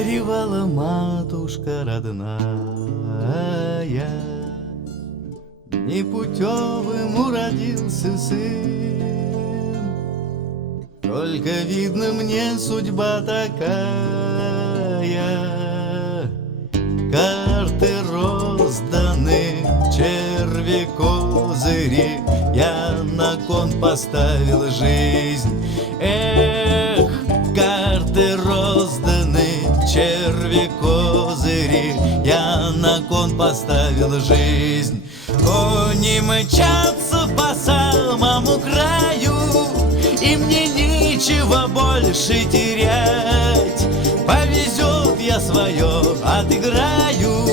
горевала матушка родная, непутевым уродился сын. Только, видно, мне судьба такая, карты розданы, черви козыри, я на кон поставил жизнь. Эх, карты розданы, черви козыри, я на кон поставил жизнь. Кони мчатся по самому краю, и мне нечего больше терять. Повезет, я свое отыграю,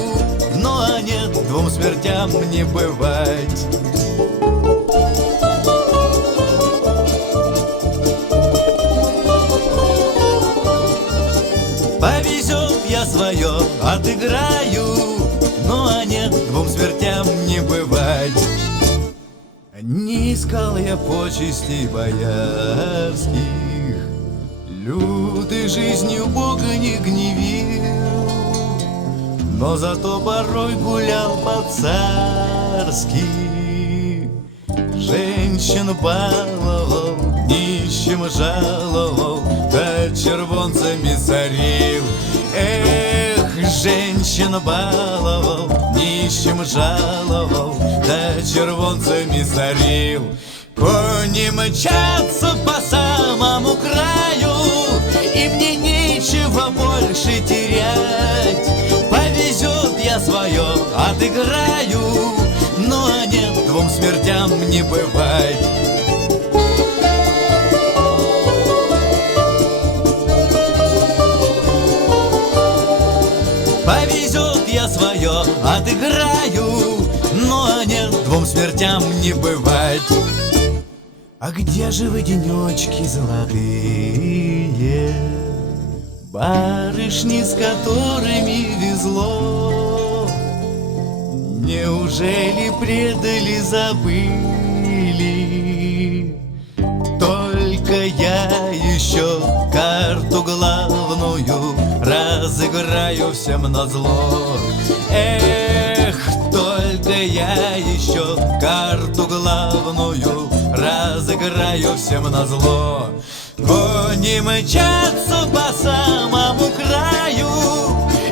ну а нет, двум смертям не бывать. Повезет, я свое отыграю, ну а нет, двум смертям не бывать. Не искал я почестей боярских, лютой жизнью Бога не гневил, но зато порой гулял по-царски, женщин баловал, нищим жаловал, да червонцами сорил. Эх, женщин баловал, нищим жаловал, да червонцами сорил. Кони мчатся по самому краю, и мне нечего больше терять. Повезет, я свое отыграю, ну а нет, двум смертям не бывать. Повезет, я свое отыграю, ну а нет, двум смертям не бывать. А где же вы, денечки золотые, барышни, с которыми везло? Неужели предали, забыли? Только я еще карту главную разыграю всем назло. Эх, только я еще карту главную разыграю всем назло. Кони мчатся по самому краю,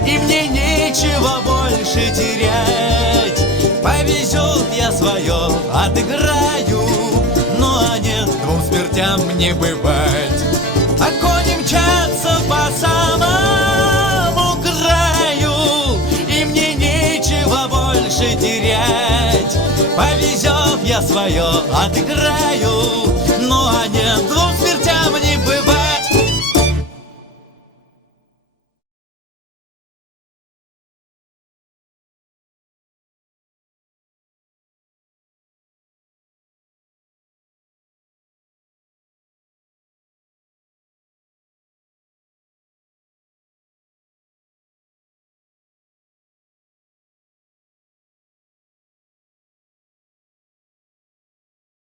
и мне нечего больше терять. Повезет, я свое отыграю, ну а нет, двум смертям не бывать. А кони мчатся по самому краю, и мне нечего больше терять. Повезет, я свое отыграю, ну а нет, двум